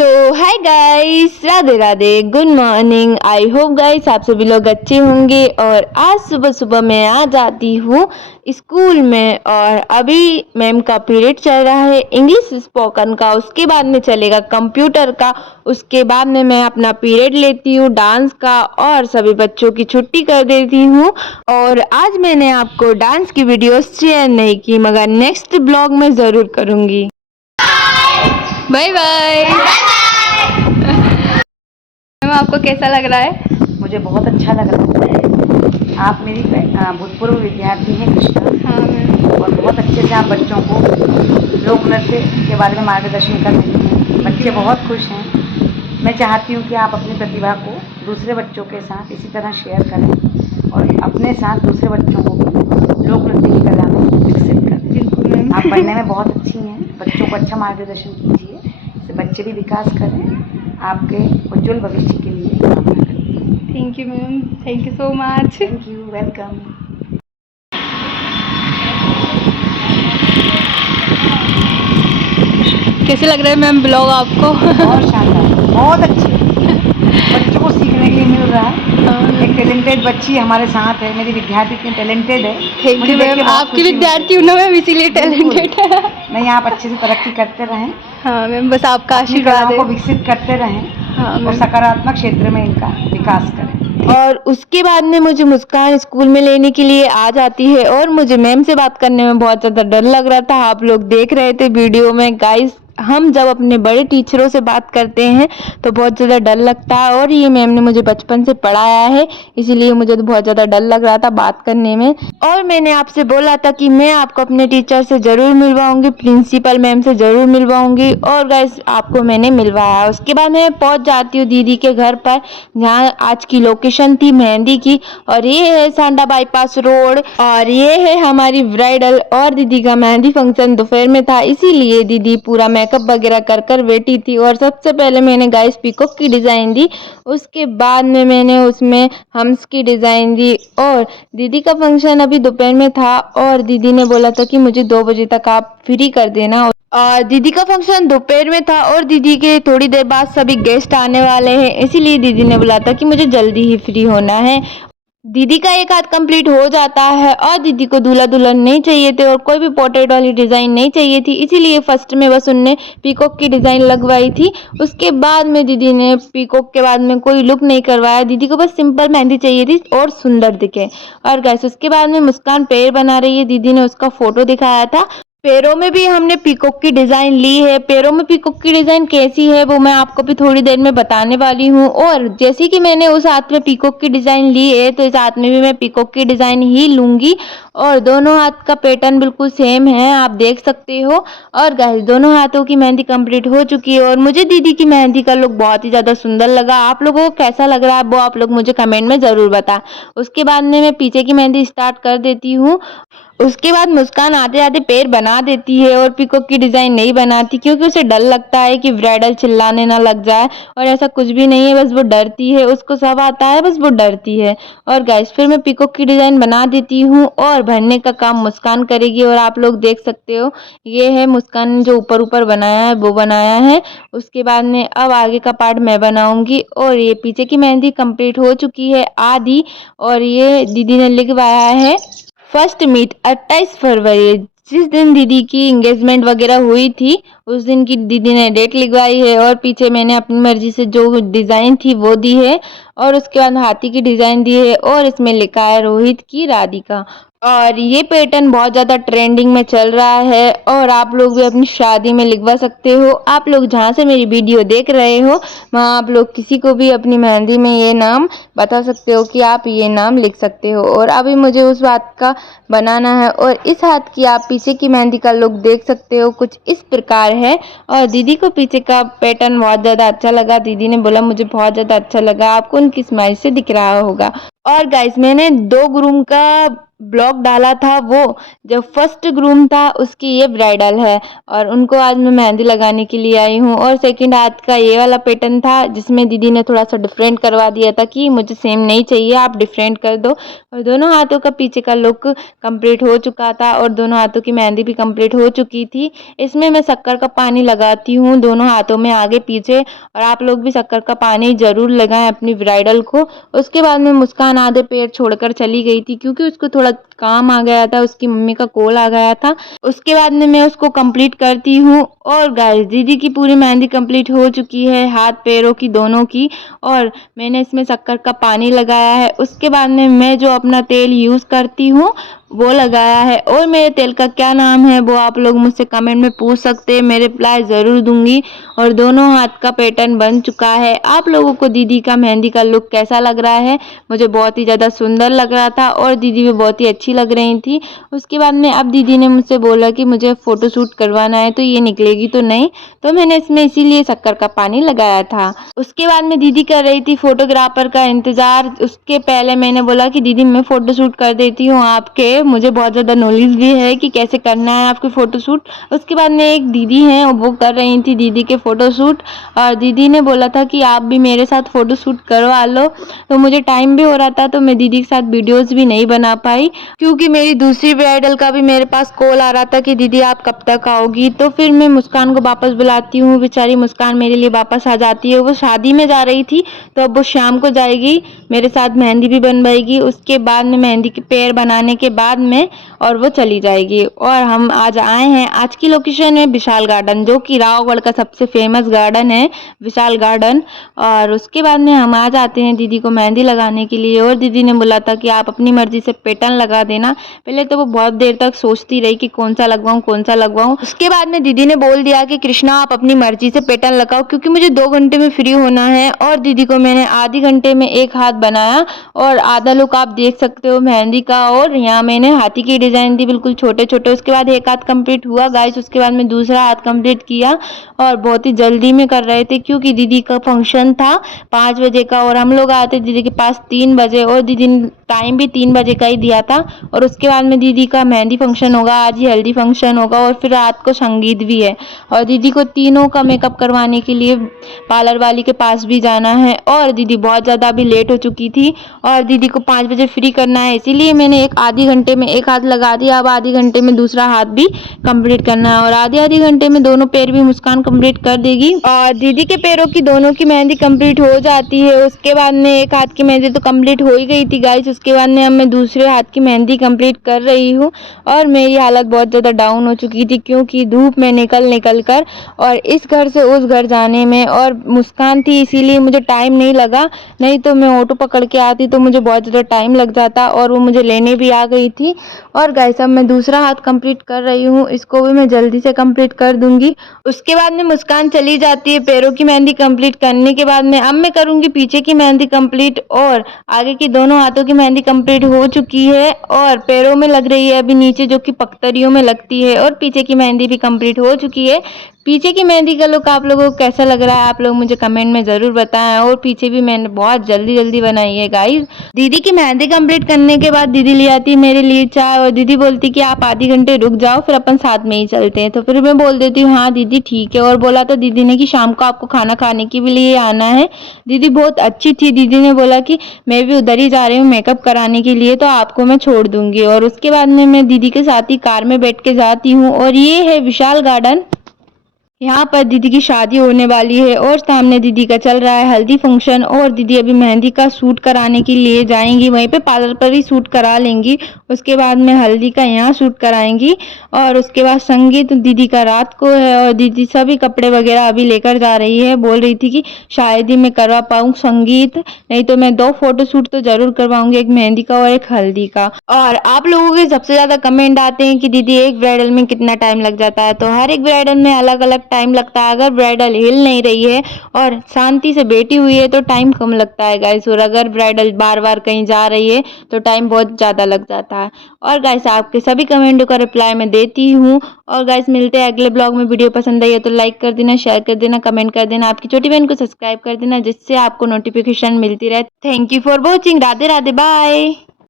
So hi guys, Radhe Radhe, good morning. I hope guys आप सभी लोग अच्छे होंगे। और आज सुबह सुबह मैं आ जाती हूँ स्कूल में और अभी मैम का पीरियड चल रहा है इंग्लिश स्पोकन का, उसके बाद में चलेगा कंप्यूटर का, उसके बाद में मैं अपना पीरियड लेती हूँ डांस का और सभी बच्चों की छुट्टी कर देती हूँ। और आज मैंने आपको डांस की वीडियोस शेयर नहीं की मगर नेक्स्ट ब्लॉग में ज़रूर करूँगी। Bye bye. मैम आपको कैसा लग रहा है? मुझे बहुत अच्छा लग रहा है। आप मेरी भूतपूर्व विद्यार्थी हैं कृष्णा। हाँ मैम। और बहुत अच्छे से आप बच्चों को लोक नृत्य के बारे में मार्गदर्शन कर रही हैं। बच्चे बहुत खुश हैं। मैं चाहती हूँ कि आप अपनी प्रतिभा को दूसरे बच्चों के साथ इसी तरह शेयर करें और अपने साथ दूसरे बच्चों को भी लोक नृत्य की कला में विकसित करें। बिल्कुल मैम। आप पढ़ने में बहुत अच्छी हैं। बच्चों को अच्छा मार्गदर्शन कीजिए, इससे बच्चे भी विकास करें। आपके उज्जवल भविष्य के लिए कामना करती हूँ। Thank you ma'am, thank you so much. Thank you, welcome. कैसे लग रहा है मैम ब्लॉग आपको? बहुत शानदार, बहुत अच्छे। बच्चों को सीखने के लिए मिल रहा है। एक टैलेंटेड बच्ची हमारे साथ है, मेरी विद्यार्थी इतनी टैलेंटेड है। थैंक यू मैम, आपकी विद्यार्थी हूँ ना मैम, इसीलिए टैलेंटेड है। नहीं, आप अच्छे से तरक्की करते रहें। हाँ मैम, बस आपका अपनी आशीर्वाद कलाओं है। को विकसित करते रहें। हाँ और मैम। सकारात्मक क्षेत्र में इनका विकास करें। और उसके बाद में मुझे मुस्कान स्कूल में लेने के लिए आ जाती है और मुझे मैम से बात करने में बहुत ज़्यादा डर लग रहा था। आप लोग देख रहे थे वीडियो में गाइस, हम जब अपने बड़े टीचरों से बात करते हैं तो बहुत ज़्यादा डर लगता है और ये मैम ने मुझे बचपन से पढ़ाया है, इसीलिए मुझे तो बहुत ज़्यादा डर लग रहा था बात करने में। और मैंने आपसे बोला था कि मैं आपको अपने टीचर से ज़रूर मिलवाऊंगी, प्रिंसिपल मैम से ज़रूर मिलवाऊंगी और गाइस आपको मैंने मिलवाया। उसके बाद मैं पहुंच जाती हूँ दीदी के घर पर, जहाँ आज की लोकेशन थी मेहंदी की। और ये है सांडा बाईपास रोड और ये है हमारी ब्राइडल। और दीदी का मेहंदी फंक्शन दोपहर में था, इसीलिए दीदी पूरा मेकअप वगैरह कर कर बैठी थी। और सबसे पहले मैंने गाइस पीकॉक की डिज़ाइन दी, उसके बाद में मैंने उसमें हम्स की डिज़ाइन दी। और दीदी का फंक्शन अभी दोपहर में था और दीदी ने बोला था कि मुझे 2 बजे तक आप फ्री कर देना। और दीदी का फंक्शन दोपहर में था और दीदी के थोड़ी देर बाद सभी गेस्ट आने वाले हैं, इसीलिए दीदी ने बोला था कि मुझे जल्दी ही फ्री होना है। दीदी का एक हाथ कंप्लीट हो जाता है और दीदी को दूल्हा दुल्हन नहीं चाहिए थे और कोई भी पोर्ट्रेट वाली डिज़ाइन नहीं चाहिए थी, इसीलिए फर्स्ट में बस उनने पीकॉक की डिज़ाइन लगवाई थी। उसके बाद में दीदी ने पीकॉक के बाद में कोई लुक नहीं करवाया, दीदी को बस सिंपल मेहंदी चाहिए थी और सुंदर दिखे। और गाइस उसके बाद में मुस्कान पैर बना रही है, दीदी ने उसका फोटो दिखाया था। पैरों में भी हमने पीकॉक की डिज़ाइन ली है। पैरों में पीकॉक की डिज़ाइन कैसी है वो मैं आपको भी थोड़ी देर में बताने वाली हूँ। और जैसे कि मैंने उस हाथ में पीकॉक की डिज़ाइन ली है तो इस हाथ में भी मैं पीकॉक की डिज़ाइन ही लूँगी। और दोनों हाथ का पैटर्न बिल्कुल सेम है, आप देख सकते हो। और गाइस दोनों हाथों की मेहंदी कंप्लीट हो चुकी है और मुझे दीदी की मेहंदी का लुक बहुत ही ज़्यादा सुंदर लगा। आप लोगों को कैसा लग रहा है वो आप लोग मुझे कमेंट में ज़रूर बता। उसके बाद में मैं पीछे की मेहंदी स्टार्ट कर देती हूँ। उसके बाद मुस्कान आते आते पैर बना देती है और पीकॉक की डिज़ाइन नहीं बनाती, क्योंकि उसे डर लगता है कि ब्राइडल चिल्लाने ना लग जाए। और ऐसा कुछ भी नहीं है, बस वो डरती है, उसको सब आता है, बस वो डरती है। और गाइस फिर मैं पीकॉक की डिज़ाइन बना देती हूँ और भरने का काम मुस्कान करेगी। और आप लोग देख सकते हो ये है मुस्कान ने जो ऊपर ऊपर बनाया है वो बनाया है। उसके बाद में अब आगे का पार्ट मैं बनाऊंगी। और ये पीछे की मेहंदी कंप्लीट हो चुकी है आधी। और ये दीदी ने लिखवाया है फर्स्ट मीट 28 फरवरी, जिस दिन दीदी की एंगेजमेंट वगैरह हुई थी उस दिन की दीदी ने डेट लिखवाई है। और पीछे मैंने अपनी मर्जी से जो डिज़ाइन थी वो दी है। और उसके बाद हाथी की डिज़ाइन दी है और इसमें लिखा है रोहित की राधिका। और ये पैटर्न बहुत ज़्यादा ट्रेंडिंग में चल रहा है और आप लोग भी अपनी शादी में लिखवा सकते हो। आप लोग जहाँ से मेरी वीडियो देख रहे हो वहाँ आप लोग किसी को भी अपनी मेहंदी में ये नाम बता सकते हो कि आप ये नाम लिख सकते हो। और अभी मुझे उस बात का बनाना है। और इस हाथ की आप पीछे की मेहंदी का लुक देख सकते हो, कुछ इस प्रकार है। और दीदी को पीछे का पैटर्न बहुत ज़्यादा अच्छा लगा, दीदी ने बोला मुझे बहुत ज़्यादा अच्छा लगा, आपको उनकी स्माइल से दिख रहा होगा। और गाइस मैंने 2 ग्रूम का ब्लॉग डाला था वो जो फर्स्ट ग्रूम था उसकी ये ब्राइडल है और उनको आज मैं मेहंदी लगाने के लिए आई हूँ। और सेकंड हाथ का ये वाला पैटर्न था जिसमें दीदी ने थोड़ा सा डिफरेंट करवा दिया था कि मुझे सेम नहीं चाहिए, आप डिफरेंट कर दो। और दोनों हाथों का पीछे का लुक कंप्लीट हो चुका था और दोनों हाथों की मेहंदी भी कंप्लीट हो चुकी थी। इसमें मैं शक्कर का पानी लगाती हूँ दोनों हाथों में आगे पीछे, और आप लोग भी शक्कर का पानी ज़रूर लगाएं अपनी ब्राइडल को। उसके बाद में मुस्कान आधे पैर छोड़कर चली गई थी क्योंकि उसको थोड़ा काम आ गया था, उसकी मम्मी का कॉल आ गया था। उसके बाद में मैं उसको कंप्लीट करती हूँ। और गाइस दीदी की पूरी मेहंदी कंप्लीट हो चुकी है, हाथ पैरों की दोनों की, और मैंने इसमें शक्कर का पानी लगाया है। उसके बाद में मैं जो अपना तेल यूज़ करती हूँ वो लगाया है, और मेरे तेल का क्या नाम है वो आप लोग मुझसे कमेंट में पूछ सकते हैं, मैं रिप्लाई ज़रूर दूंगी। और दोनों हाथ का पैटर्न बन चुका है। आप लोगों को दीदी का मेहंदी का लुक कैसा लग रहा है? मुझे बहुत ही ज़्यादा सुंदर लग रहा था और दीदी भी बहुत ही अच्छी लग रही थी। उसके बाद में अब दीदी ने मुझसे बोला कि मुझे फ़ोटो शूट करवाना है तो ये निकलेगी तो नहीं, तो मैंने इसमें इसीलिए शक्कर का पानी लगाया था। उसके बाद में दीदी कर रही थी फोटोग्राफर का इंतज़ार। उसके पहले मैंने बोला कि दीदी मैं फ़ोटो शूट कर देती हूँ आपके, मुझे बहुत ज़्यादा नॉलेज भी है कि कैसे करना है आपके फ़ोटो शूट। उसके बाद में एक दीदी हैं वो कर रही थी दीदी के फ़ोटो शूट, और दीदी ने बोला था कि आप भी मेरे साथ फ़ोटो शूट करवा लो। तो मुझे टाइम भी हो रहा था तो मैं दीदी के साथ वीडियोस भी नहीं बना पाई क्योंकि मेरी दूसरी ब्राइडल का भी मेरे पास कॉल आ रहा था कि दीदी आप कब तक आओगी। तो फिर मैं मुस्कान को वापस बुलाती हूँ, बेचारी मुस्कान मेरे लिए वापस आ जाती है। वो शादी में जा रही थी तो अब वो शाम को जाएगी, मेरे साथ मेहंदी भी बनवाएगी। उसके बाद में मेहंदी के पैर बनाने के बाद में और वो चली जाएगी। और हम आज आए हैं, आज की लोकेशन है विशाल गार्डन, जो कि रावगढ़ का सबसे फेमस गार्डन है विशाल गार्डन। और उसके बाद में हम आ जाते हैं दीदी को मेहंदी लगाने के लिए, और दीदी ने बोला था कि आप अपनी मर्जी से पैटर्न लगा देना। पहले तो वो बहुत देर तक सोचती रही कि कौन सा लगवाऊं कौन सा लगवाऊं। उसके बाद में दीदी ने बोल दिया कि कृष्णा आप अपनी मर्जी से पैटर्न लगाओ, क्योंकि मुझे 2 घंटे में फ्री होना है। और दीदी को मैंने आधे घंटे में एक हाथ बनाया और आधा लुक आप देख सकते हो मेहंदी का। और यहाँ मैंने हाथी की डिजाइन दी बिल्कुल छोटे छोटे। उसके बाद एक हाथ कंप्लीट हुआ गाइस, उसके बाद में दूसरा हाथ कंप्लीट किया, और बहुत ही जल्दी में कर रहे थे क्योंकि दीदी का फंक्शन था 5 बजे का और हम लोग आए थे दीदी के पास 3 बजे, और दीदी ने टाइम भी 3 बजे का ही दिया था। और उसके बाद में दीदी का मेहंदी फंक्शन होगा, आज ही हल्दी फंक्शन होगा और फिर रात को संगीत भी है। और दीदी को तीनों का मेकअप करवाने के लिए पार्लर वाली के पास भी जाना है, और दीदी बहुत ज़्यादा अभी लेट हो चुकी थी और दीदी को 5 बजे फ्री करना है, इसीलिए मैंने एक आधी घंटे में एक हाथ लगा दिया। अब आधी घंटे में दूसरा हाथ भी कंप्लीट करना है और आधे घंटे में दोनों पैर भी मुस्कान कंप्लीट कर देगी। और दीदी के पैरों की दोनों की मेहंदी कंप्लीट हो जाती है। उसके बाद में एक हाथ की मेहंदी तो कंप्लीट हो ही गई थी गाइस। उसके बाद में अब मैं दूसरे हाथ की मेहंदी कंप्लीट कर रही हूँ, और मेरी हालत बहुत ज़्यादा डाउन हो चुकी थी क्योंकि धूप में निकल कर और इस घर से उस घर जाने में, और मुस्कान थी इसीलिए मुझे टाइम नहीं लगा, नहीं तो मैं ऑटो पकड़ के आती तो मुझे बहुत ज़्यादा टाइम लग जाता, और वो मुझे लेने भी आ गई थी। और गाइस अब मैं दूसरा हाथ कंप्लीट कर रही हूँ, इसको भी मैं जल्दी से कंप्लीट कर दूंगी। उसके बाद में मुस्कान चली जाती है पैरों की मेहंदी कंप्लीट करने के बाद में। अब मैं करूंगी पीछे की मेहंदी कंप्लीट, और आगे की दोनों हाथों की मेहंदी कंप्लीट हो चुकी है और पैरों में लग रही है अभी नीचे जो कि पख्तरियों में लगती है, और पीछे की मेहंदी भी कंप्लीट हो चुकी है। पीछे की मेहंदी का लुक आप लोगों को कैसा लग रहा है आप लोग मुझे कमेंट में ज़रूर बताएं। और पीछे भी मैंने बहुत जल्दी बनाई है गाइस। दीदी की मेहंदी कंप्लीट करने के बाद दीदी ले आती मेरे लिए चाय, और दीदी बोलती कि आप आधे घंटे रुक जाओ फिर अपन साथ में ही चलते हैं। तो फिर मैं बोल देती हूँ हाँ दीदी ठीक है। और बोला तो दीदी ने कि शाम को आपको खाना खाने के लिए आना है। दीदी बहुत अच्छी थी, दीदी ने बोला कि मैं भी उधर ही जा रही हूँ मेकअप कराने के लिए, तो आपको मैं छोड़ दूंगी। और उसके बाद में मैं दीदी के साथ ही कार में बैठ के जाती हूँ, और ये है विशाल गार्डन। यहाँ पर दीदी की शादी होने वाली है और सामने दीदी का चल रहा है हल्दी फंक्शन, और दीदी अभी मेहंदी का शूट कराने के लिए जाएंगी, वहीं पे पार्लर पर ही शूट करा लेंगी। उसके बाद में हल्दी का यहाँ शूट कराएंगी, और उसके बाद संगीत दीदी का रात को है। और दीदी सभी कपड़े वगैरह अभी लेकर जा रही है, बोल रही थी कि शायद ही मैं करवा पाऊँ संगीत, नहीं तो मैं 2 फोटो शूट तो जरूर करवाऊंगी, एक मेहंदी का और एक हल्दी का। और आप लोगों के सबसे ज़्यादा कमेंट आते हैं कि दीदी एक ब्राइडल में कितना टाइम लग जाता है, तो हर एक ब्राइडल में अलग अलग टाइम लगता है। अगर ब्राइडल हिल नहीं रही है और शांति से बैठी हुई है तो टाइम कम लगता है गाइस, और अगर ब्राइडल बार बार कहीं जा रही है तो टाइम बहुत ज़्यादा लग जाता है। और गाइस आपके सभी कमेंटों का रिप्लाई मैं देती हूँ। और गाइस मिलते हैं अगले ब्लॉग में। वीडियो पसंद आई है तो लाइक कर देना, शेयर कर देना, कमेंट कर देना, आपकी छोटी बहन को सब्सक्राइब कर देना जिससे आपको नोटिफिकेशन मिलती रहे। Thank you for watching. Radhe Radhe, bye.